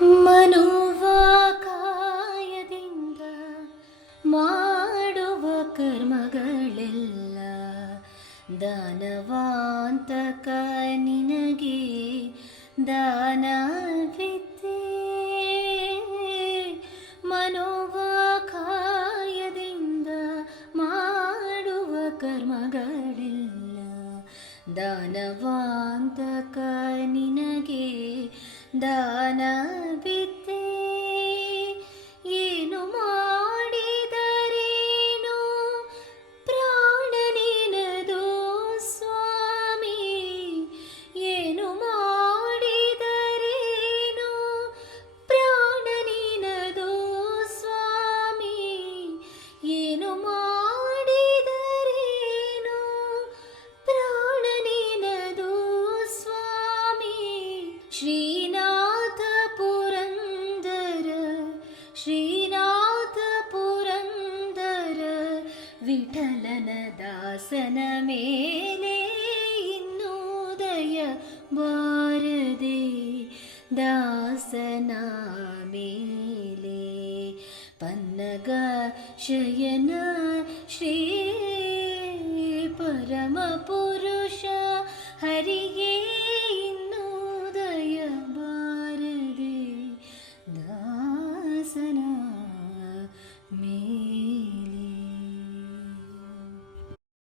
ಮನೋವಾಕಾಯದಿಂದ ಮಾಡುವ ಕರ್ಮಗಳೆಲ್ಲ ದಾನವಾಂತಕ ನಿನಗೆ ದಾನವಿದ್ದೆ. ಮನೋವಾಕಾಯದಿಂದ ಮಾಡುವ ಕರ್ಮಗಳೆಲ್ಲ ದಾನವಾಂತಕ ನಿನಗೆ ದಾನವಿದ್ದೆ. ಏನು ಮಾಡಿದರೇನು ಪ್ರಾಣ ನಿನದು ಸ್ವಾಮಿ, ಏನು ಮಾಡಿದರೇನು ಪ್ರಾಣ ನಿನದು ಸ್ವಾಮಿ, ಏನು ಮಾಡಿದರೇನು ಪ್ರಾಣ ನಿನದು ಸ್ವಾಮಿ. ಶ್ರೀನಾಥ ಪುರಂದರ ಶ್ರೀನಾಥ ಪುರಂದರ ವಿಠಲನ ದಾಸನ ಮೇಲೆ ಇನ್ನುದಯ ಬಾರದೆ, ದಾಸನ ಮೇಲೆ ಪನ್ನಗ ಶಯನ ಶ್ರೀ ಪರಮ ಪುರುಷ ಹರಿಗೆ